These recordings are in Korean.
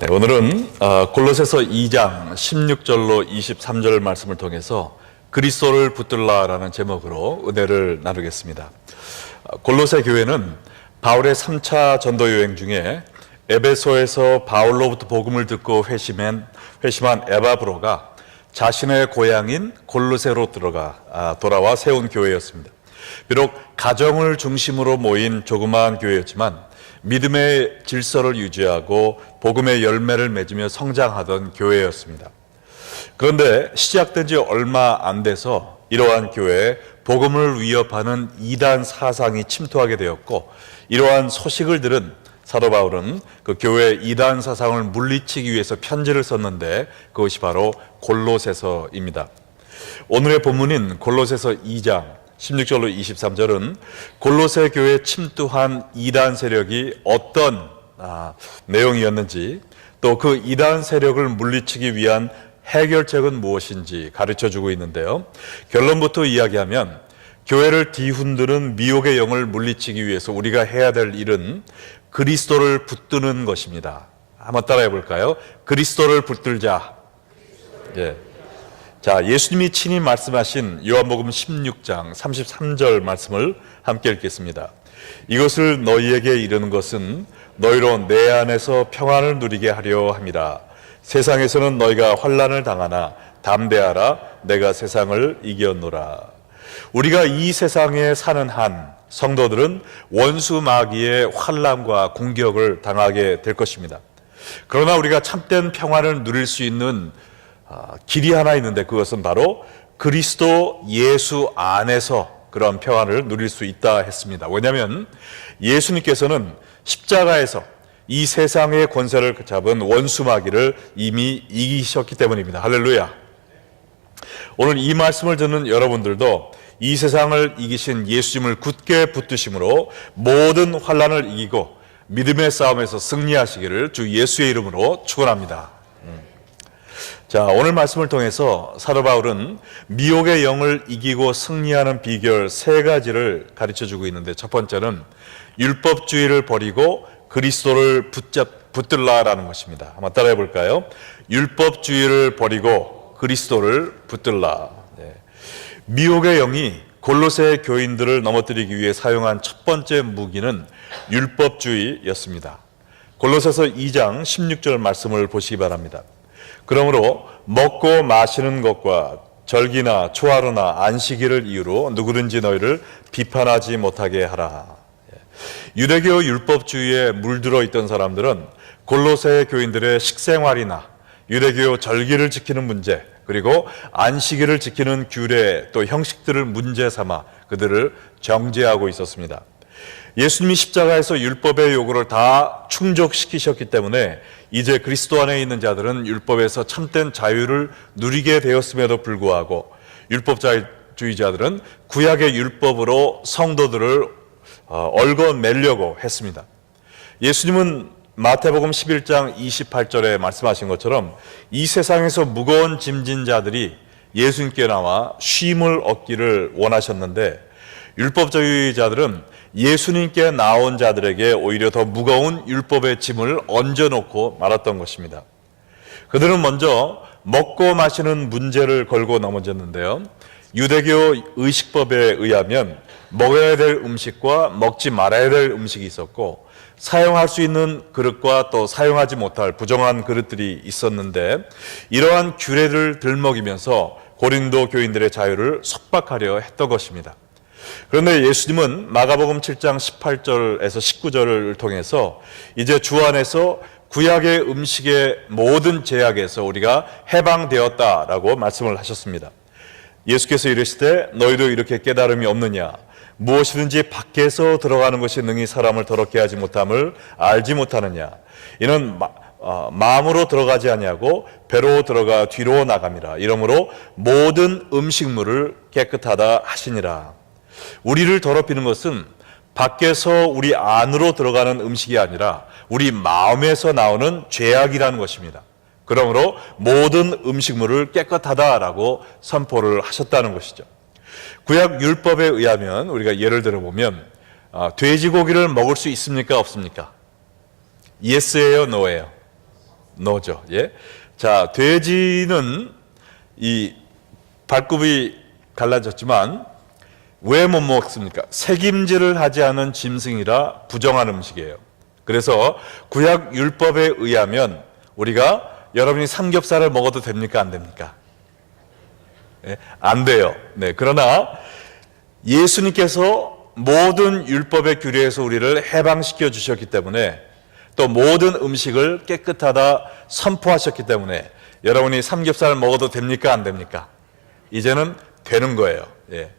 네, 오늘은 골로새서 2장 16절로 23절 말씀을 통해서 그리스도를 붙들라라는 제목으로 은혜를 나누겠습니다. 골로새 교회는 바울의 3차 전도 여행 중에 에베소에서 바울로부터 복음을 듣고 회심한 에바브로가 자신의 고향인 골로새로 돌아와 세운 교회였습니다. 비록 가정을 중심으로 모인 조그마한 교회였지만 믿음의 질서를 유지하고 복음의 열매를 맺으며 성장하던 교회였습니다. 그런데 시작된 지 얼마 안 돼서 이러한 교회에 복음을 위협하는 이단 사상이 침투하게 되었고, 이러한 소식을 들은 사도 바울은 그 교회 이단 사상을 물리치기 위해서 편지를 썼는데 그것이 바로 골로새서입니다. 오늘의 본문인 골로새서 2장 16절로 23절은 골로새 교회에 침투한 이단 세력이 어떤 내용이었는지, 또 그 이단 세력을 물리치기 위한 해결책은 무엇인지 가르쳐주고 있는데요. 결론부터 이야기하면 교회를 뒤흔드는 미혹의 영을 물리치기 위해서 우리가 해야 될 일은 그리스도를 붙드는 것입니다. 한번 따라해 볼까요? 그리스도를 붙들자. 예. 자, 예수님이 친히 말씀하신 요한복음 16장 33절 말씀을 함께 읽겠습니다. 이것을 너희에게 이르는 것은 너희로 내 안에서 평안을 누리게 하려 함이라. 세상에서는 너희가 환난을 당하나 담대하라. 내가 세상을 이겼노라. 우리가 이 세상에 사는 한 성도들은 원수 마귀의 환난과 공격을 당하게 될 것입니다. 그러나 우리가 참된 평안을 누릴 수 있는 길이 하나 있는데, 그것은 바로 그리스도 예수 안에서 그런 평안을 누릴 수 있다 했습니다. 왜냐하면 예수님께서는 십자가에서 이 세상의 권세를 잡은 원수 마귀를 이미 이기셨기 때문입니다. 할렐루야. 오늘 이 말씀을 듣는 여러분들도 이 세상을 이기신 예수님을 굳게 붙드심으로 모든 환난을 이기고 믿음의 싸움에서 승리하시기를 주 예수의 이름으로 축원합니다. 자, 오늘 말씀을 통해서 사도 바울은 미혹의 영을 이기고 승리하는 비결 3가지를 가르쳐주고 있는데, 첫 번째는 율법주의를 버리고 그리스도를 붙들라라는 것입니다. 한번 따라해 볼까요? 율법주의를 버리고 그리스도를 붙들라. 네. 미혹의 영이 골로새 교인들을 넘어뜨리기 위해 사용한 첫 번째 무기는 율법주의였습니다. 골로새서 2장 16절 말씀을 보시기 바랍니다. 그러므로 먹고 마시는 것과 절기나 초하루나 안식일을 이유로 누구든지 너희를 비판하지 못하게 하라. 유대교 율법주의에 물들어 있던 사람들은 골로새 교인들의 식생활이나 유대교 절기를 지키는 문제, 그리고 안식일을 지키는 규례 또 형식들을 문제 삼아 그들을 정죄하고 있었습니다. 예수님이 십자가에서 율법의 요구를 다 충족시키셨기 때문에 이제 그리스도 안에 있는 자들은 율법에서 참된 자유를 누리게 되었음에도 불구하고 율법주의자들은 구약의 율법으로 성도들을 얽어매려고 했습니다. 예수님은 마태복음 11장 28절에 말씀하신 것처럼 이 세상에서 무거운 짐진 자들이 예수님께 나와 쉼을 얻기를 원하셨는데, 율법주의자들은 예수님께 나온 자들에게 오히려 더 무거운 율법의 짐을 얹어놓고 말았던 것입니다. 그들은 먼저 먹고 마시는 문제를 걸고 넘어졌는데요. 유대교 의식법에 의하면 먹어야 될 음식과 먹지 말아야 될 음식이 있었고, 사용할 수 있는 그릇과 또 사용하지 못할 부정한 그릇들이 있었는데, 이러한 규례를 들먹이면서 고린도 교인들의 자유를 속박하려 했던 것입니다. 그런데 예수님은 마가복음 7장 18절에서 19절을 통해서 이제 주 안에서 구약의 음식의 모든 제약에서 우리가 해방되었다라고 말씀을 하셨습니다. 예수께서 이르시되 너희도 이렇게 깨달음이 없느냐? 무엇이든지 밖에서 들어가는 것이 능히 사람을 더럽게 하지 못함을 알지 못하느냐? 이는 마음으로 들어가지 아니하고 배로 들어가 뒤로 나감이라. 이러므로 모든 음식물을 깨끗하다 하시니라. 우리를 더럽히는 것은 밖에서 우리 안으로 들어가는 음식이 아니라 우리 마음에서 나오는 죄악이라는 것입니다. 그러므로 모든 음식물을 깨끗하다라고 선포를 하셨다는 것이죠. 구약 율법에 의하면 우리가 예를 들어보면 돼지고기를 먹을 수 있습니까? 없습니까? 예스예요? 노예요? 노죠. 예. 자, 돼지는 이 발굽이 갈라졌지만 왜 못 먹습니까? 색임질을 하지 않은 짐승이라 부정한 음식이에요. 그래서 구약 율법에 의하면 우리가 여러분이 삼겹살을 먹어도 됩니까? 안 됩니까? 네, 안 돼요. 네, 그러나 예수님께서 모든 율법의 규례에서 우리를 해방시켜 주셨기 때문에 또 모든 음식을 깨끗하다 선포하셨기 때문에 여러분이 삼겹살을 먹어도 됩니까? 안 됩니까? 이제는 되는 거예요. 예.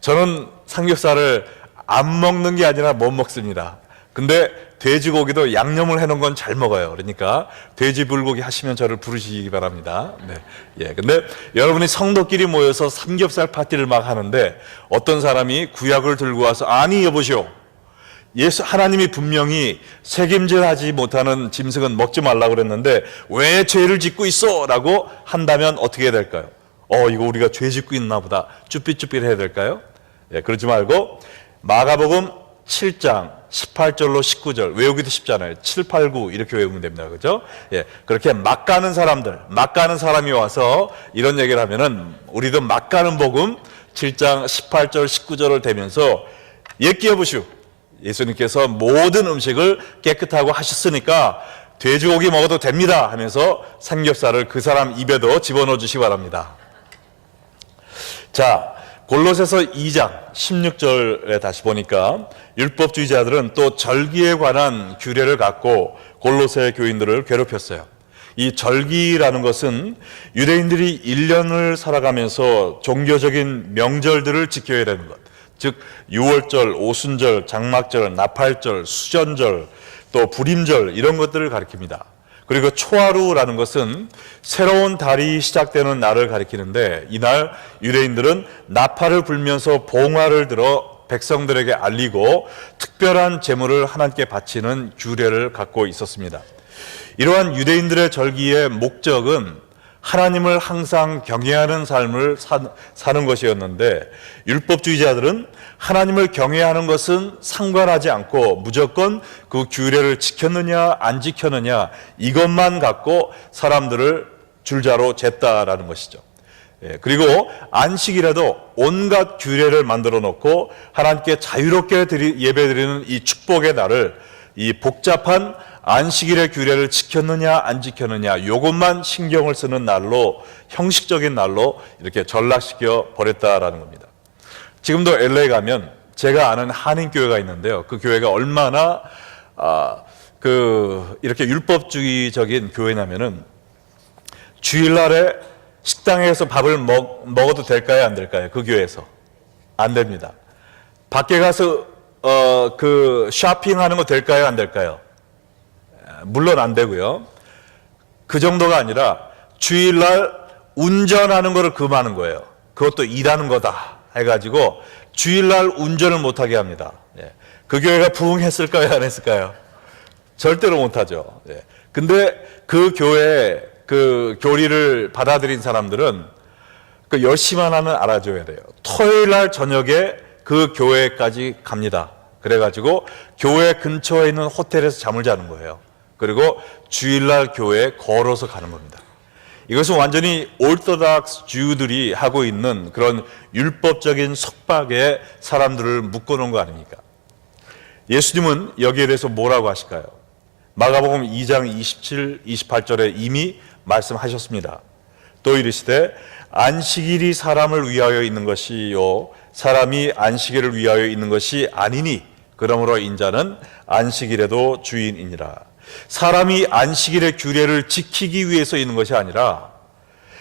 저는 삼겹살을 안 먹는 게 아니라 못 먹습니다. 근데 돼지고기도 양념을 해놓은 건 잘 먹어요. 그러니까 돼지 불고기 하시면 저를 부르시기 바랍니다. 네. 예. 근데 여러분이 성도끼리 모여서 삼겹살 파티를 막 하는데 어떤 사람이 구약을 들고 와서 아니 여보시오. 하나님이 분명히 책임질하지 못하는 짐승은 먹지 말라고 그랬는데 왜 죄를 짓고 있어? 라고 한다면 어떻게 해야 될까요? 이거 우리가 죄 짓고 있나 보다. 쭈삣쭈삣 해야 될까요? 예, 그러지 말고 마가복음 7장 18절로 19절 외우기도 쉽잖아요. 7, 8, 9 이렇게 외우면 됩니다. 그죠? 예, 그렇게 막 가는 사람이 와서 이런 얘기를 하면은 우리도 막 가는 복음 7장 18절 19절을 대면서 예끼어보시오. 예수님께서 모든 음식을 깨끗하고 하셨으니까 돼지고기 먹어도 됩니다 하면서 삼겹살을 그 사람 입에도 집어넣어 주시기 바랍니다. 자, 골로새서 2장 16절에 다시 보니까 율법주의자들은 또 절기에 관한 규례를 갖고 골로새 교인들을 괴롭혔어요. 이 절기라는 것은 유대인들이 1년을 살아가면서 종교적인 명절들을 지켜야 되는 것, 즉 유월절, 오순절, 장막절, 나팔절, 수전절, 또 불임절 이런 것들을 가리킵니다. 그리고 초하루라는 것은 새로운 달이 시작되는 날을 가리키는데 이날 유대인들은 나팔을 불면서 봉화를 들어 백성들에게 알리고 특별한 제물을 하나님께 바치는 규례를 갖고 있었습니다. 이러한 유대인들의 절기의 목적은 하나님을 항상 경외하는 삶을 사는 것이었는데 율법주의자들은 하나님을 경외하는 것은 상관하지 않고 무조건 그 규례를 지켰느냐 안 지켰느냐 이것만 갖고 사람들을 줄자로 쟀다라는 것이죠. 예, 그리고 안식이라도 온갖 규례를 만들어 놓고 하나님께 자유롭게 예배드리는 이 축복의 날을 이 복잡한 안식일의 규례를 지켰느냐 안 지켰느냐 이것만 신경을 쓰는 날로 형식적인 날로 이렇게 전락시켜 버렸다라는 겁니다. 지금도 LA 가면 제가 아는 한인교회가 있는데요. 그 교회가 얼마나 이렇게 율법주의적인 교회냐면은 주일날에 식당에서 밥을 먹어도 될까요, 안 될까요? 그 교회에서 안 됩니다. 밖에 가서 쇼핑하는 거 될까요, 안 될까요? 물론 안 되고요. 그 정도가 아니라 주일날 운전하는 거를 금하는 거예요. 그것도 일하는 거다 해가지고 주일날 운전을 못하게 합니다. 예. 그 교회가 부흥했을까요, 안 했을까요? 절대로 못하죠. 예. 근데 그 교회 그 교리를 받아들인 사람들은 그 10시만 하면 알아줘야 돼요. 토요일날 저녁에 그 교회까지 갑니다. 그래가지고 교회 근처에 있는 호텔에서 잠을 자는 거예요. 그리고 주일날 교회에 걸어서 가는 겁니다. 이것은 완전히 오르토닥스 주들이 하고 있는 그런 율법적인 속박에 사람들을 묶어놓은 거 아닙니까? 예수님은 여기에 대해서 뭐라고 하실까요? 마가복음 2장 27, 28절에 이미 말씀하셨습니다. 또 이르시되 안식일이 사람을 위하여 있는 것이요 사람이 안식일을 위하여 있는 것이 아니니 그러므로 인자는 안식일에도 주인이니라. 사람이 안식일의 규례를 지키기 위해서 있는 것이 아니라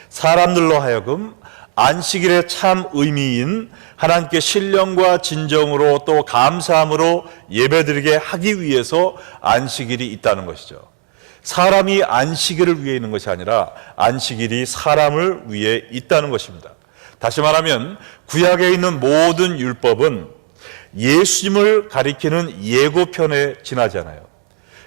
사람들로 하여금 안식일의 참 의미인 하나님께 신령과 진정으로 또 감사함으로 예배드리게 하기 위해서 안식일이 있다는 것이죠. 사람이 안식일을 위해 있는 것이 아니라 안식일이 사람을 위해 있다는 것입니다. 다시 말하면 구약에 있는 모든 율법은 예수님을 가리키는 예고편에 지나잖아요.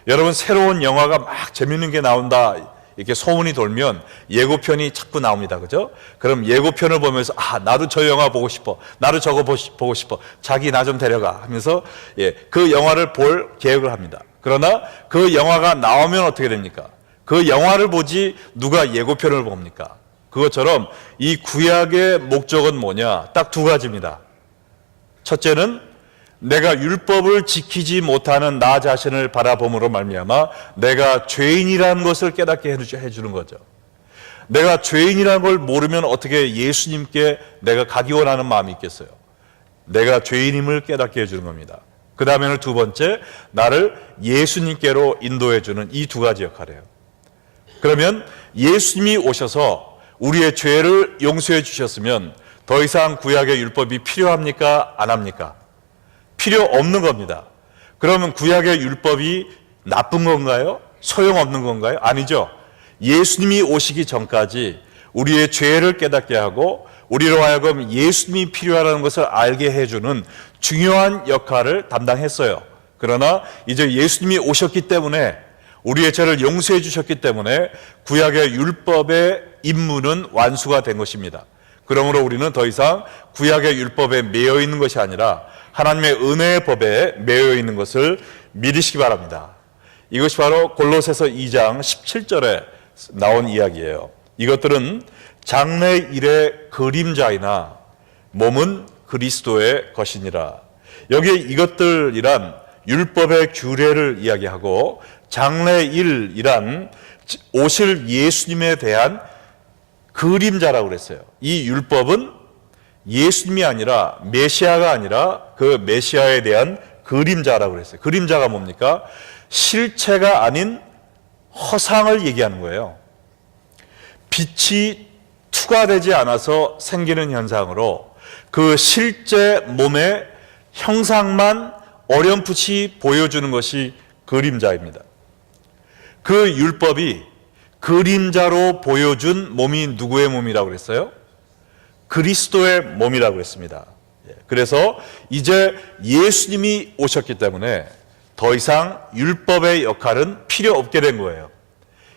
여러분 새로운 영화가 막 재밌는 게 나온다 이렇게 소문이 돌면 예고편이 자꾸 나옵니다. 그죠? 그럼 예고편을 보면서 나도 저 영화 보고 싶어. 나도 저거 보고 싶어. 자기 나 좀 데려가 하면서 그 영화를 볼 계획을 합니다. 그러나 그 영화가 나오면 어떻게 됩니까? 그 영화를 보지 누가 예고편을 봅니까? 그것처럼 이 구약의 목적은 뭐냐? 딱 두 가지입니다. 첫째는 내가 율법을 지키지 못하는 나 자신을 바라봄으로 말미암아 내가 죄인이라는 것을 깨닫게 해주는 거죠. 내가 죄인이라는 걸 모르면 어떻게 예수님께 내가 가기 원하는 마음이 있겠어요? 내가 죄인임을 깨닫게 해주는 겁니다. 그 다음에는 두 번째, 나를 예수님께로 인도해주는 이 두 가지 역할이에요. 그러면 예수님이 오셔서 우리의 죄를 용서해 주셨으면 더 이상 구약의 율법이 필요합니까? 안 합니까? 필요 없는 겁니다. 그러면 구약의 율법이 나쁜 건가요? 소용없는 건가요? 아니죠. 예수님이 오시기 전까지 우리의 죄를 깨닫게 하고 우리로 하여금 예수님이 필요하다는 것을 알게 해주는 중요한 역할을 담당했어요. 그러나 이제 예수님이 오셨기 때문에 우리의 죄를 용서해 주셨기 때문에 구약의 율법의 임무는 완수가 된 것입니다. 그러므로 우리는 더 이상 구약의 율법에 매여 있는 것이 아니라 하나님의 은혜의 법에 매여 있는 것을 믿으시기 바랍니다. 이것이 바로 골로새서 2장 17절에 나온 이야기예요. 이것들은 장래일의 그림자이나 몸은 그리스도의 것이니라. 여기에 이것들이란 율법의 규례를 이야기하고 장래일이란 오실 예수님에 대한 그림자라고 그랬어요. 이 율법은 예수님이 아니라 메시아가 아니라 그 메시아에 대한 그림자라고 그랬어요. 그림자가 뭡니까? 실체가 아닌 허상을 얘기하는 거예요. 빛이 투과되지 않아서 생기는 현상으로 그 실제 몸의 형상만 어렴풋이 보여주는 것이 그림자입니다. 그 율법이 그림자로 보여준 몸이 누구의 몸이라고 그랬어요? 그리스도의 몸이라고 그랬습니다. 그래서 이제 예수님이 오셨기 때문에 더 이상 율법의 역할은 필요 없게 된 거예요.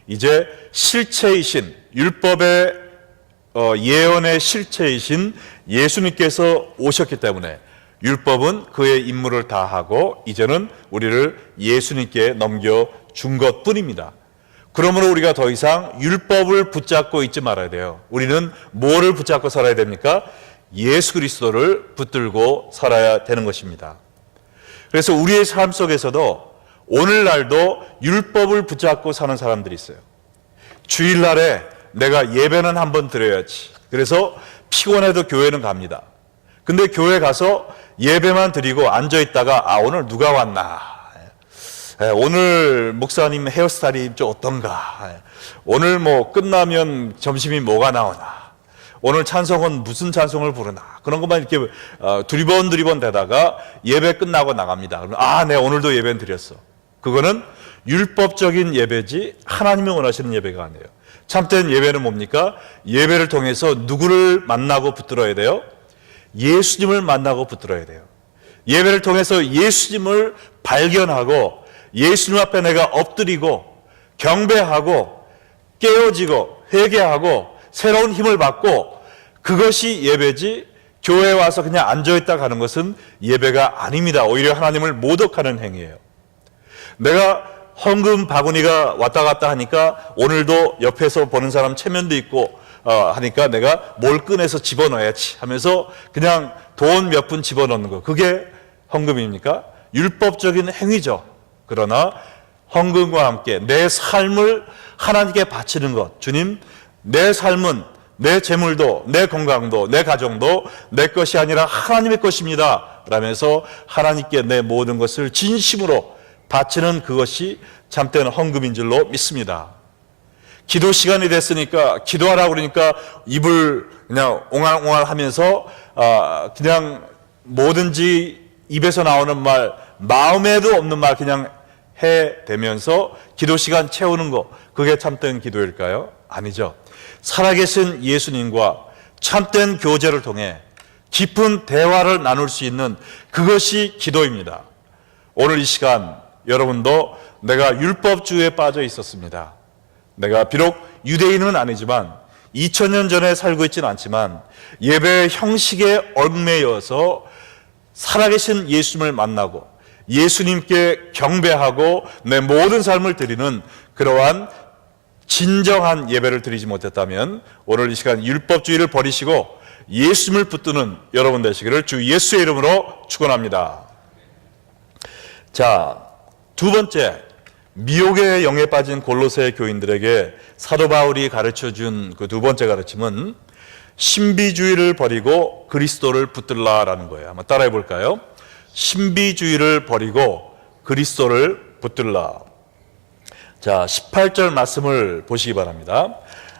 이제 실체이신 율법의 예언의 실체이신 예수님께서 오셨기 때문에 율법은 그의 임무를 다하고 이제는 우리를 예수님께 넘겨준 것뿐입니다. 그러므로 우리가 더 이상 율법을 붙잡고 있지 말아야 돼요. 우리는 뭐를 붙잡고 살아야 됩니까? 예수 그리스도를 붙들고 살아야 되는 것입니다. 그래서 우리의 삶 속에서도 오늘날도 율법을 붙잡고 사는 사람들이 있어요. 주일날에 내가 예배는 한번 드려야지. 그래서 피곤해도 교회는 갑니다. 근데 교회 가서 예배만 드리고 앉아있다가 오늘 누가 왔나? 오늘 목사님 헤어스타일이 좀 어떤가? 오늘 뭐 끝나면 점심이 뭐가 나오나? 오늘 찬송은 무슨 찬송을 부르나? 그런 것만 이렇게 두리번 되다가 예배 끝나고 나갑니다. 그러면 네, 오늘도 예배는 드렸어. 그거는 율법적인 예배지 하나님이 원하시는 예배가 아니에요. 참된 예배는 뭡니까? 예배를 통해서 누구를 만나고 붙들어야 돼요? 예수님을 만나고 붙들어야 돼요. 예배를 통해서 예수님을 발견하고 예수님 앞에 내가 엎드리고 경배하고 깨어지고 회개하고 새로운 힘을 받고 그것이 예배지 교회에 와서 그냥 앉아있다 가는 것은 예배가 아닙니다. 오히려 하나님을 모독하는 행위예요. 내가 헌금 바구니가 왔다 갔다 하니까 오늘도 옆에서 보는 사람 체면도 있고 하니까 내가 뭘 꺼내서 집어넣어야지 하면서 그냥 돈 몇 푼 집어넣는 거, 그게 헌금입니까? 율법적인 행위죠. 그러나 헌금과 함께 내 삶을 하나님께 바치는 것, 주님, 내 삶은 내 재물도 내 건강도 내 가정도 내 것이 아니라 하나님의 것입니다 라면서 하나님께 내 모든 것을 진심으로 바치는 그것이 참된 헌금인 줄로 믿습니다. 기도 시간이 됐으니까 기도하라고 그러니까 입을 그냥 옹알옹알 하면서 그냥 뭐든지 입에서 나오는 말, 마음에도 없는 말 그냥 해대면서 기도 시간 채우는 거, 그게 참된 기도일까요? 아니죠. 살아계신 예수님과 참된 교제를 통해 깊은 대화를 나눌 수 있는 그것이 기도입니다. 오늘 이 시간 여러분도 내가 율법주의에 빠져 있었습니다. 내가 비록 유대인은 아니지만 2000년 전에 살고 있지는 않지만 예배의 형식에 얽매여서 살아계신 예수님을 만나고 예수님께 경배하고 내 모든 삶을 드리는 그러한 진정한 예배를 드리지 못했다면 오늘 이 시간 율법주의를 버리시고 예수님을 붙드는 여러분 되시기를 주 예수의 이름으로 축원합니다. 자, 두 번째, 미혹의 영에 빠진 골로새 교인들에게 사도 바울이 가르쳐준 그 두 번째 가르침은 신비주의를 버리고 그리스도를 붙들라라는 거예요. 한번 따라해 볼까요? 신비주의를 버리고 그리스도를 붙들라. 자, 18절 말씀을 보시기 바랍니다.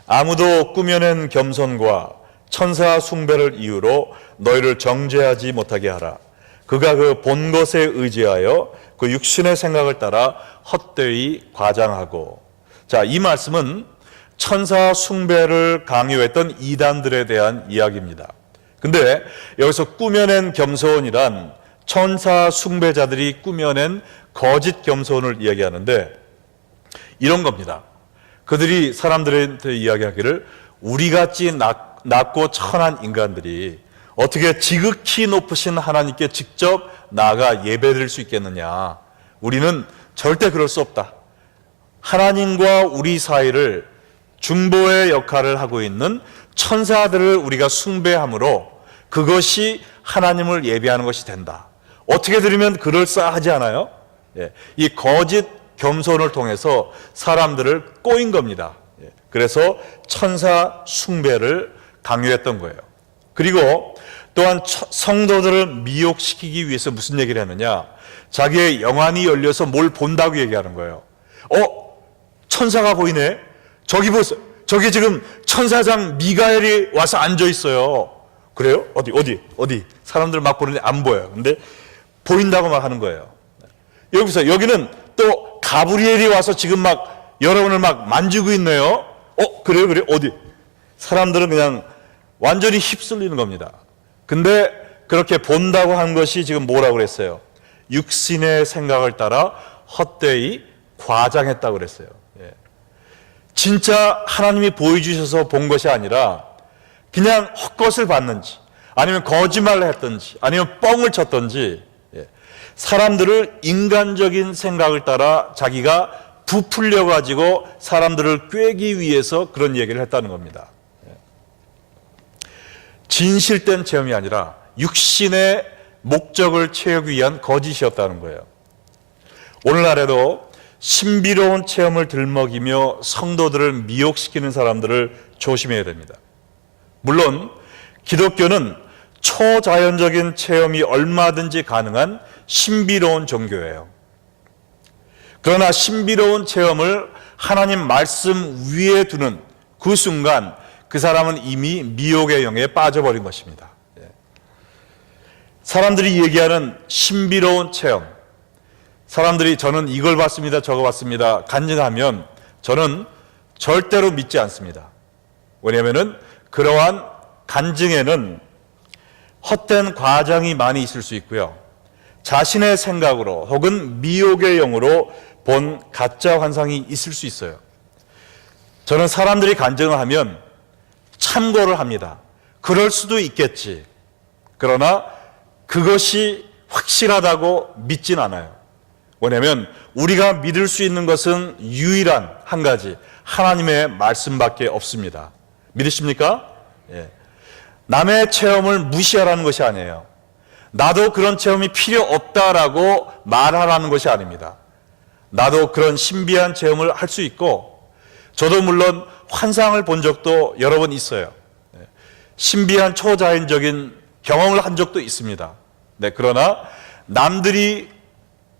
아무도 꾸며낸 겸손과 천사 숭배를 이유로 너희를 정죄하지 못하게 하라. 그가 그 본 것에 의지하여 그 육신의 생각을 따라 헛되이 과장하고. 자, 이 말씀은 천사 숭배를 강요했던 이단들에 대한 이야기입니다. 근데 여기서 꾸며낸 겸손이란 천사 숭배자들이 꾸며낸 거짓 겸손을 이야기하는데 이런 겁니다. 그들이 사람들한테 이야기하기를 우리같이 낮고 천한 인간들이 어떻게 지극히 높으신 하나님께 직접 나아가 예배드릴 수 있겠느냐. 우리는 절대 그럴 수 없다. 하나님과 우리 사이를 중보의 역할을 하고 있는 천사들을 우리가 숭배함으로 그것이 하나님을 예배하는 것이 된다. 어떻게 들으면 그럴싸하지 않아요? 예, 이 거짓 겸손을 통해서 사람들을 꼬인 겁니다. 예, 그래서 천사 숭배를 강요했던 거예요. 그리고 또한 성도들을 미혹시키기 위해서 무슨 얘기를 했느냐? 자기의 영안이 열려서 뭘 본다고 얘기하는 거예요. 천사가 보이네? 저기 보세요. 저기 지금 천사장 미가엘이 와서 앉아 있어요. 그래요? 어디? 사람들 막 보는데 안 보여요. 근데 보인다고 막 하는 거예요. 여기는 또 가브리엘이 와서 지금 막 여러분을 막 만지고 있네요. 그래요? 어디? 사람들은 그냥 완전히 휩쓸리는 겁니다. 근데 그렇게 본다고 한 것이 지금 뭐라고 그랬어요? 육신의 생각을 따라 헛되이 과장했다고 그랬어요. 예. 진짜 하나님이 보여주셔서 본 것이 아니라 그냥 헛것을 봤는지 아니면 거짓말을 했든지 아니면 뻥을 쳤든지 사람들을 인간적인 생각을 따라 자기가 부풀려 가지고 사람들을 꿰기 위해서 그런 얘기를 했다는 겁니다. 진실된 체험이 아니라 육신의 목적을 채우기 위한 거짓이었다는 거예요. 오늘날에도 신비로운 체험을 들먹이며 성도들을 미혹시키는 사람들을 조심해야 됩니다. 물론 기독교는 초자연적인 체험이 얼마든지 가능한 신비로운 종교예요. 그러나 신비로운 체험을 하나님 말씀 위에 두는 그 순간 그 사람은 이미 미혹의 영에 빠져버린 것입니다. 사람들이 얘기하는 신비로운 체험, 사람들이 저는 이걸 봤습니다, 저거 봤습니다 간증하면 저는 절대로 믿지 않습니다. 왜냐하면 그러한 간증에는 헛된 과장이 많이 있을 수 있고요, 자신의 생각으로 혹은 미혹의 영으로 본 가짜 환상이 있을 수 있어요. 저는 사람들이 간증을 하면 참고를 합니다. 그럴 수도 있겠지. 그러나 그것이 확실하다고 믿진 않아요. 왜냐하면 우리가 믿을 수 있는 것은 유일한 한 가지 하나님의 말씀밖에 없습니다. 믿으십니까? 예. 남의 체험을 무시하라는 것이 아니에요. 나도 그런 체험이 필요 없다라고 말하라는 것이 아닙니다. 나도 그런 신비한 체험을 할 수 있고 저도 물론 환상을 본 적도 여러 번 있어요. 신비한 초자연적인 경험을 한 적도 있습니다. 네, 그러나 남들이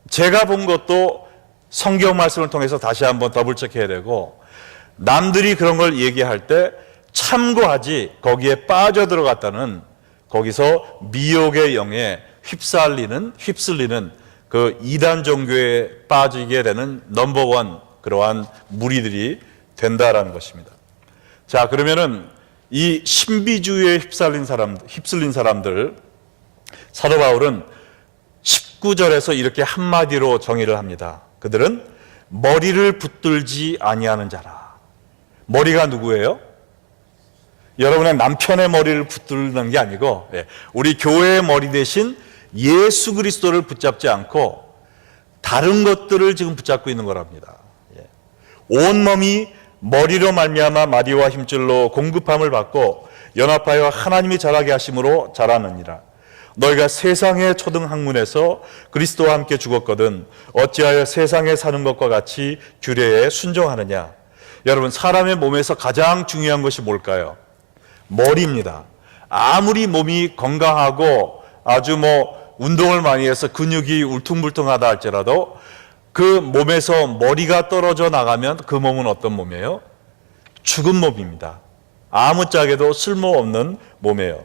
제가 본 것도 성경 말씀을 통해서 다시 한번 더블 체크해야 되고 남들이 그런 걸 얘기할 때 참고하지 거기에 빠져들어갔다는 거기서 미혹의 영에 휩쓸리는 그 이단 종교에 빠지게 되는 넘버원 그러한 무리들이 된다라는 것입니다. 자, 그러면은 이 신비주의에 휩쓸린 사람들 사도 바울은 19절에서 이렇게 한마디로 정의를 합니다. 그들은 머리를 붙들지 아니하는 자라. 머리가 누구예요? 여러분의 남편의 머리를 붙들는 게 아니고 우리 교회의 머리 대신 예수 그리스도를 붙잡지 않고 다른 것들을 지금 붙잡고 있는 거랍니다. 온몸이 머리로 말미암아 마디와 힘줄로 공급함을 받고 연합하여 하나님이 자라게 하심으로 자라느니라. 너희가 세상의 초등 학문에서 그리스도와 함께 죽었거든 어찌하여 세상에 사는 것과 같이 규례에 순종하느냐. 여러분, 사람의 몸에서 가장 중요한 것이 뭘까요? 머리입니다. 아무리 몸이 건강하고 아주 운동을 많이 해서 근육이 울퉁불퉁하다 할지라도 그 몸에서 머리가 떨어져 나가면 그 몸은 어떤 몸이에요? 죽은 몸입니다. 아무짝에도 쓸모없는 몸이에요.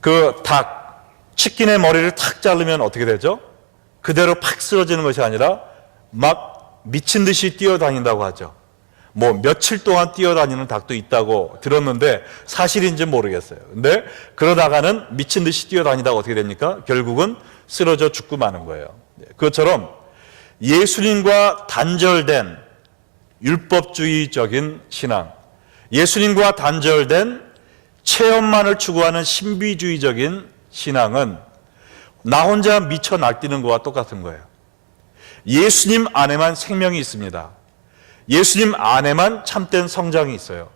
그 닭, 치킨의 머리를 탁 자르면 어떻게 되죠? 그대로 팍 쓰러지는 것이 아니라 막 미친 듯이 뛰어다닌다고 하죠. 며칠 동안 뛰어다니는 닭도 있다고 들었는데 사실인지 모르겠어요. 근데 그러다가는 미친 듯이 뛰어다니다가 어떻게 됩니까? 결국은 쓰러져 죽고 마는 거예요. 그것처럼 예수님과 단절된 율법주의적인 신앙, 예수님과 단절된 체험만을 추구하는 신비주의적인 신앙은 나 혼자 미쳐 날뛰는 것과 똑같은 거예요. 예수님 안에만 생명이 있습니다. 예수님 안에만 참된 성장이 있어요.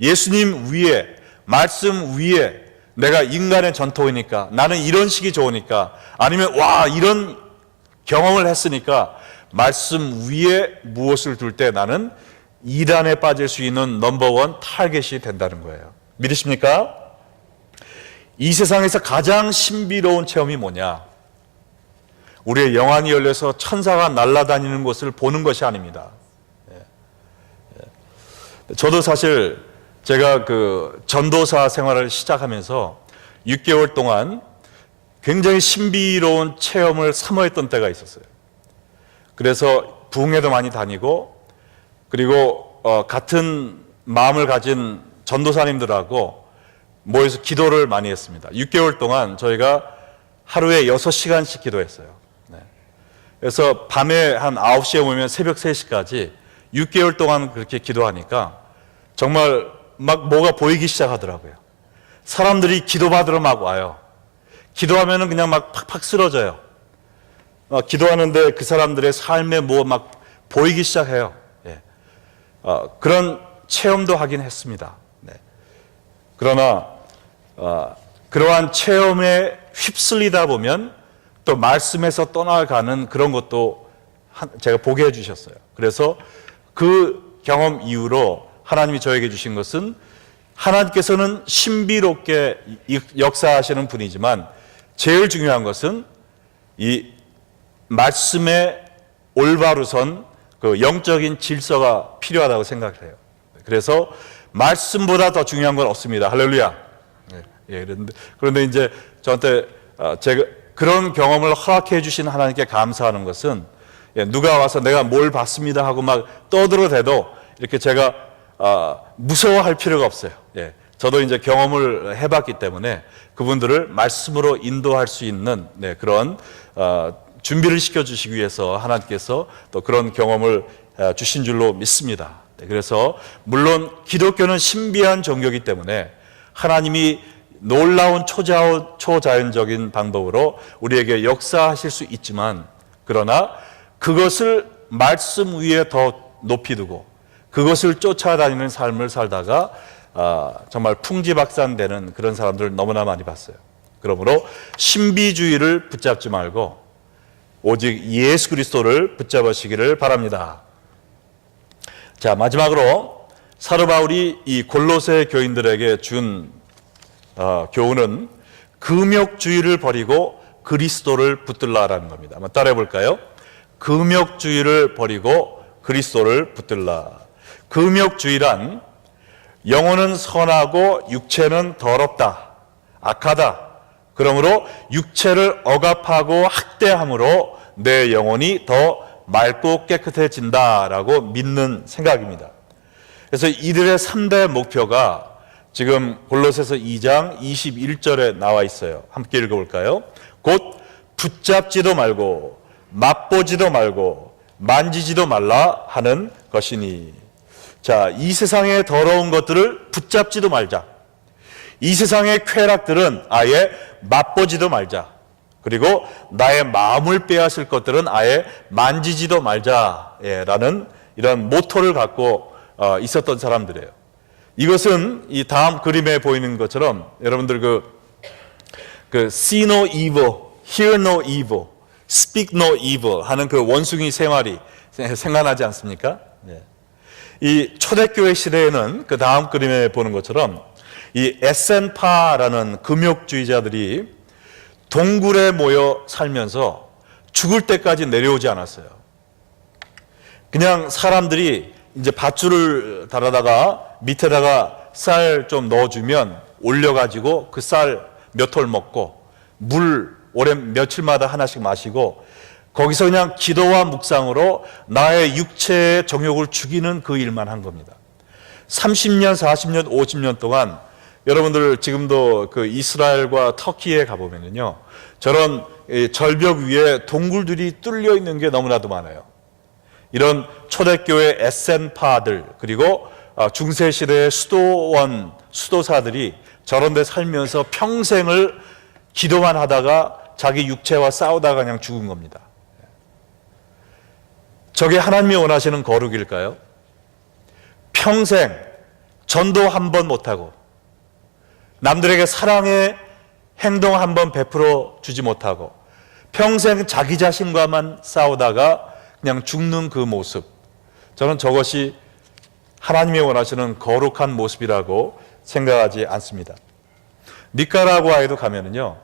예수님 위에, 말씀 위에 내가 인간의 전통이니까, 나는 이런 식이 좋으니까, 아니면 이런 경험을 했으니까 말씀 위에 무엇을 둘 때 나는 이단에 빠질 수 있는 넘버원 타겟이 된다는 거예요. 믿으십니까? 이 세상에서 가장 신비로운 체험이 뭐냐? 우리의 영안이 열려서 천사가 날아다니는 것을 보는 것이 아닙니다. 저도 사실 제가 그 전도사 생활을 시작하면서 6개월 동안 굉장히 신비로운 체험을 사모했던 때가 있었어요. 그래서 부흥회도 많이 다니고, 그리고 같은 마음을 가진 전도사님들하고 모여서 기도를 많이 했습니다. 6개월 동안 저희가 하루에 6시간씩 기도했어요. 그래서 밤에 한 9시에 모이면 새벽 3시까지 6개월 동안 그렇게 기도하니까 정말 막 뭐가 보이기 시작하더라고요. 사람들이 기도받으러 막 와요. 기도하면은 그냥 막 팍팍 쓰러져요. 기도하는데 그 사람들의 삶에 뭐 막 보이기 시작해요. 그런 체험도 하긴 했습니다. 그러나 그러한 체험에 휩쓸리다 보면 또 말씀에서 떠나가는 그런 것도 제가 보게 해주셨어요. 그래서 그 경험 이후로 하나님이 저에게 주신 것은, 하나님께서는 신비롭게 역사하시는 분이지만 제일 중요한 것은 이 말씀의 올바로 선 그 영적인 질서가 필요하다고 생각해요. 그래서 말씀보다 더 중요한 건 없습니다. 할렐루야. 그런데 이제 저한테 제가 그런 경험을 허락해 주신 하나님께 감사하는 것은, 누가 와서 내가 뭘 봤습니다 하고 막 떠들어대도 이렇게 제가 무서워할 필요가 없어요. 저도 이제 경험을 해봤기 때문에 그분들을 말씀으로 인도할 수 있는 그런 준비를 시켜주시기 위해서 하나님께서 또 그런 경험을 주신 줄로 믿습니다. 그래서 물론 기독교는 신비한 종교이기 때문에 하나님이 놀라운 초자연적인 방법으로 우리에게 역사하실 수 있지만, 그러나 그것을 말씀 위에 더 높이 두고 그것을 쫓아다니는 삶을 살다가 정말 풍지박산되는 그런 사람들을 너무나 많이 봤어요. 그러므로 신비주의를 붙잡지 말고 오직 예수 그리스도를 붙잡으시기를 바랍니다. 자, 마지막으로 사도 바울이 이 골로새 교인들에게 준 교훈은 금욕주의를 버리고 그리스도를 붙들라라는 겁니다. 한번 따라해 볼까요? 금욕주의를 버리고 그리스도를 붙들라. 금욕주의란 영혼은 선하고 육체는 더럽다, 악하다. 그러므로 육체를 억압하고 학대함으로 내 영혼이 더 맑고 깨끗해진다라고 믿는 생각입니다. 그래서 이들의 3대 목표가 지금 골로새서 2장 21절에 나와 있어요. 함께 읽어볼까요? 곧 붙잡지도 말고 맛보지도 말고 만지지도 말라 하는 것이니. 자, 이 세상의 더러운 것들을 붙잡지도 말자. 이 세상의 쾌락들은 아예 맛보지도 말자. 그리고 나의 마음을 빼앗을 것들은 아예 만지지도 말자라는 이런 모토를 갖고 있었던 사람들이에요. 이것은 이 다음 그림에 보이는 것처럼 여러분들 그 see no evil, hear no evil, speak no evil 하는 그 원숭이 세 마리 생각나지 않습니까? 네. 이 초대교회 시대에는 그 다음 그림에 보는 것처럼 이 에센파라는 금욕주의자들이 동굴에 모여 살면서 죽을 때까지 내려오지 않았어요. 그냥 사람들이 이제 밧줄을 달아다가 밑에다가 쌀 좀 넣어주면 올려가지고 그 쌀 몇 톨 먹고 물 오래 며칠마다 하나씩 마시고 거기서 그냥 기도와 묵상으로 나의 육체의 정욕을 죽이는 그 일만 한 겁니다. 30년, 40년, 50년 동안 여러분들 지금도 그 이스라엘과 터키에 가보면요, 저런 절벽 위에 동굴들이 뚫려 있는 게 너무나도 많아요. 이런 초대교회 에센파들, 그리고 중세시대의 수도사들이 저런 데 살면서 평생을 기도만 하다가 자기 육체와 싸우다가 그냥 죽은 겁니다. 저게 하나님이 원하시는 거룩일까요? 평생 전도 한 번 못하고 남들에게 사랑의 행동 한 번 베풀어 주지 못하고 평생 자기 자신과만 싸우다가 그냥 죽는 그 모습, 저는 저것이 하나님이 원하시는 거룩한 모습이라고 생각하지 않습니다. 니카라구아에도 가면은요,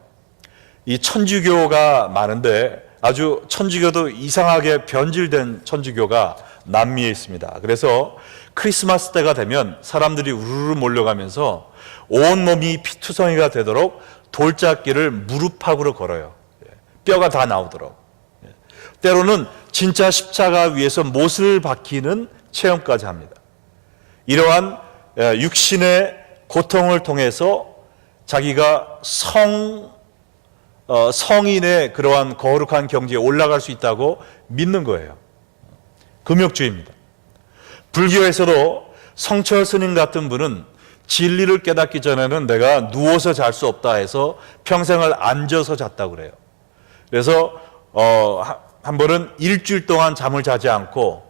이 천주교가 많은데 아주 천주교도 이상하게 변질된 천주교가 남미에 있습니다. 그래서 크리스마스 때가 되면 사람들이 우르르 몰려가면서 온몸이 피투성이가 되도록 돌짝기를 무릎팍으로 걸어요. 뼈가 다 나오도록. 때로는 진짜 십자가 위에서 못을 박히는 체험까지 합니다. 이러한 육신의 고통을 통해서 자기가 성인의 그러한 거룩한 경지에 올라갈 수 있다고 믿는 거예요. 금욕주의입니다. 불교에서도 성철 스님 같은 분은 진리를 깨닫기 전에는 내가 누워서 잘 수 없다 해서 평생을 앉아서 잤다고 그래요. 그래서 한 번은 일주일 동안 잠을 자지 않고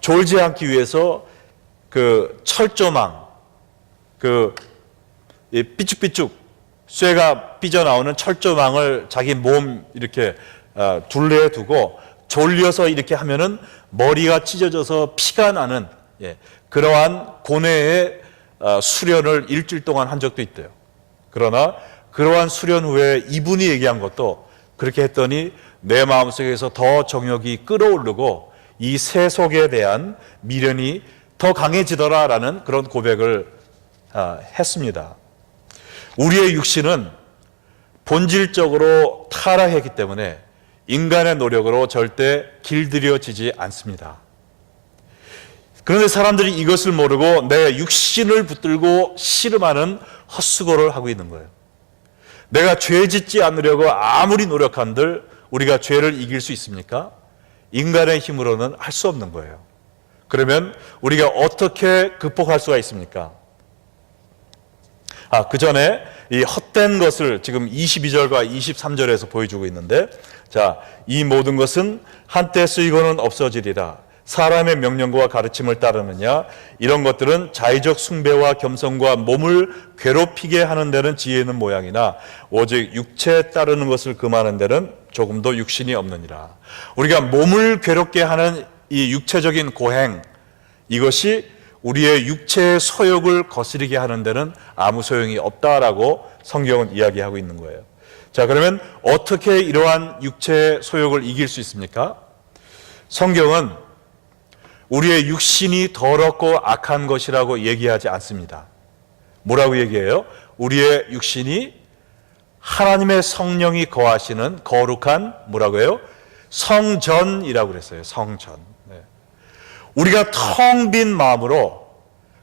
졸지 않기 위해서 그 철조망, 그 삐죽삐죽 쇠가 삐져나오는 철조망을 자기 몸 이렇게 둘레에 두고 졸려서 이렇게 하면은 머리가 찢어져서 피가 나는 그러한 고뇌의 수련을 일주일 동안 한 적도 있대요. 그러나 그러한 수련 후에 이분이 얘기한 것도 그렇게 했더니 내 마음속에서 더 정욕이 끓어오르고 이 세속에 대한 미련이 더 강해지더라라는 그런 고백을 했습니다. 우리의 육신은 본질적으로 타락했기 때문에 인간의 노력으로 절대 길들여지지 않습니다. 그런데 사람들이 이것을 모르고 내 육신을 붙들고 씨름하는 헛수고를 하고 있는 거예요. 내가 죄 짓지 않으려고 아무리 노력한들 우리가 죄를 이길 수 있습니까? 인간의 힘으로는 할 수 없는 거예요. 그러면 우리가 어떻게 극복할 수가 있습니까? 그 전에 이 헛된 것을 지금 22절과 23절에서 보여주고 있는데, 자, 이 모든 것은 한때 쓰이고는 없어지리라. 사람의 명령과 가르침을 따르느냐? 이런 것들은 자의적 숭배와 겸손과 몸을 괴롭히게 하는 데는 지혜 있는 모양이나 오직 육체에 따르는 것을 금하는 데는 조금도 육신이 없느니라. 우리가 몸을 괴롭게 하는 이 육체적인 고행, 이것이 우리의 육체의 소욕을 거스르게 하는 데는 아무 소용이 없다라고 성경은 이야기하고 있는 거예요. 자, 그러면 어떻게 이러한 육체의 소욕을 이길 수 있습니까? 성경은 우리의 육신이 더럽고 악한 것이라고 얘기하지 않습니다. 뭐라고 얘기해요? 우리의 육신이 하나님의 성령이 거하시는 거룩한 뭐라고 해요? 성전이라고 그랬어요. 성전. 네. 우리가 텅 빈 마음으로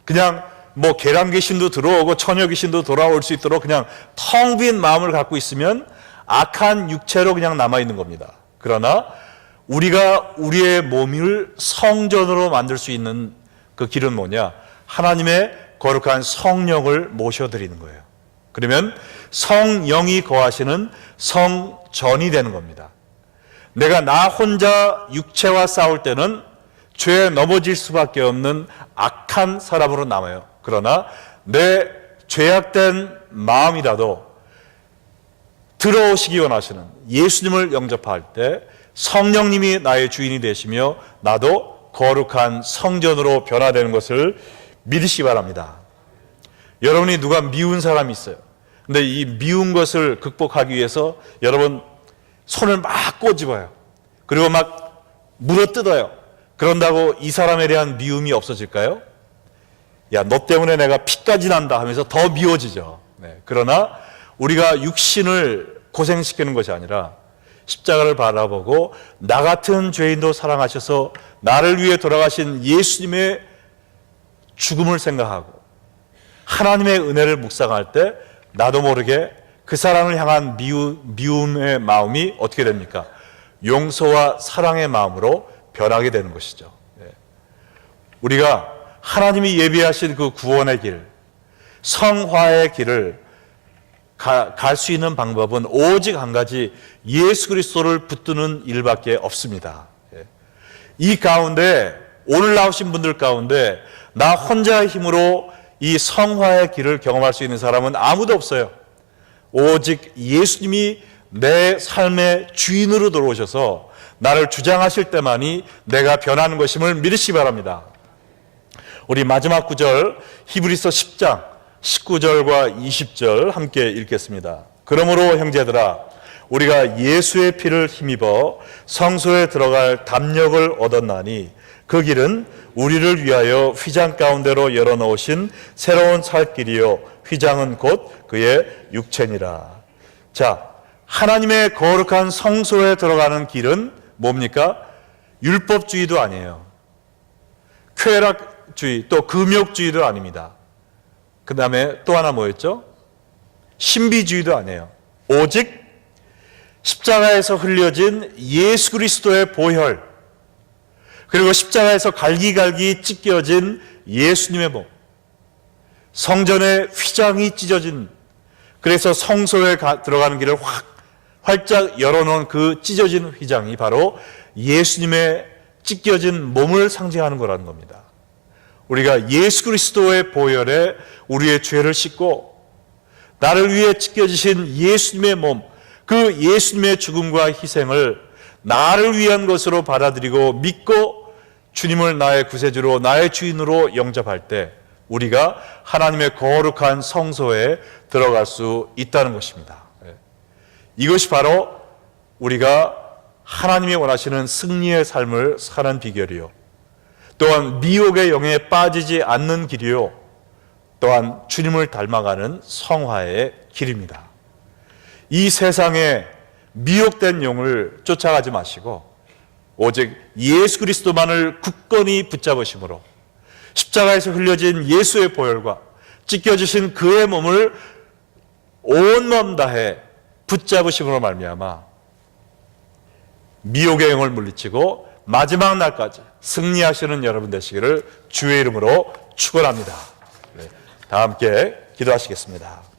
그냥 뭐 계란 귀신도 들어오고 처녀 귀신도 돌아올 수 있도록 그냥 텅 빈 마음을 갖고 있으면 악한 육체로 그냥 남아 있는 겁니다. 그러나 우리가 우리의 몸을 성전으로 만들 수 있는 그 길은 뭐냐? 하나님의 거룩한 성령을 모셔드리는 거예요. 그러면 성령이 거하시는 성전이 되는 겁니다. 내가 나 혼자 육체와 싸울 때는 죄에 넘어질 수밖에 없는 악한 사람으로 남아요. 그러나 내 죄악된 마음이라도 들어오시기 원하시는 예수님을 영접할 때 성령님이 나의 주인이 되시며 나도 거룩한 성전으로 변화되는 것을 믿으시기 바랍니다. 여러분이 누가 미운 사람이 있어요. 근데 이 미운 것을 극복하기 위해서 여러분 손을 막 꼬집어요. 그리고 막 물어뜯어요. 그런다고 이 사람에 대한 미움이 없어질까요? 야, 너 때문에 내가 피까지 난다 하면서 더 미워지죠. 네. 그러나 우리가 육신을 고생시키는 것이 아니라 십자가를 바라보고 나 같은 죄인도 사랑하셔서 나를 위해 돌아가신 예수님의 죽음을 생각하고 하나님의 은혜를 묵상할 때 나도 모르게 그 사람을 향한 미움의 마음이 어떻게 됩니까? 용서와 사랑의 마음으로 변하게 되는 것이죠. 우리가 하나님이 예비하신 그 구원의 길, 성화의 길을 갈 수 있는 방법은 오직 한 가지, 예수 그리스도를 붙드는 일밖에 없습니다. 이 가운데 오늘 나오신 분들 가운데 나 혼자의 힘으로 이 성화의 길을 경험할 수 있는 사람은 아무도 없어요. 오직 예수님이 내 삶의 주인으로 들어오셔서 나를 주장하실 때만이 내가 변하는 것임을 믿으시기 바랍니다. 우리 마지막 구절 히브리서 10장 19절과 20절 함께 읽겠습니다. 그러므로 형제들아, 우리가 예수의 피를 힘입어 성소에 들어갈 담력을 얻었나니 그 길은 우리를 위하여 휘장 가운데로 열어놓으신 새로운 살 길이요 휘장은 곧 그의 육체니라. 자, 하나님의 거룩한 성소에 들어가는 길은 뭡니까? 율법주의도 아니에요. 쾌락주의, 또 금욕주의도 아닙니다. 그 다음에 또 하나 뭐였죠? 신비주의도 아니에요. 오직 십자가에서 흘려진 예수 그리스도의 보혈, 그리고 십자가에서 갈기갈기 찢겨진 예수님의 몸, 성전의 휘장이 찢어진, 그래서 성소에 들어가는 길을 활짝 열어놓은 그 찢어진 휘장이 바로 예수님의 찢겨진 몸을 상징하는 거라는 겁니다. 우리가 예수 그리스도의 보혈에 우리의 죄를 씻고 나를 위해 찢겨지신 예수님의 몸, 그 예수님의 죽음과 희생을 나를 위한 것으로 받아들이고 믿고 주님을 나의 구세주로 나의 주인으로 영접할 때 우리가 하나님의 거룩한 성소에 들어갈 수 있다는 것입니다. 이것이 바로 우리가 하나님이 원하시는 승리의 삶을 사는 비결이요, 또한 미혹의 영에 빠지지 않는 길이요, 또한 주님을 닮아가는 성화의 길입니다. 이 세상에 미혹된 영을 쫓아가지 마시고 오직 예수 그리스도만을 굳건히 붙잡으심으로 십자가에서 흘려진 예수의 보혈과 찢겨주신 그의 몸을 온 마음 다해 붙잡으심으로 말미암아 미혹의 영을 물리치고 마지막 날까지 승리하시는 여러분 되시기를 주의 이름으로 축원합니다. 다 함께 기도하시겠습니다.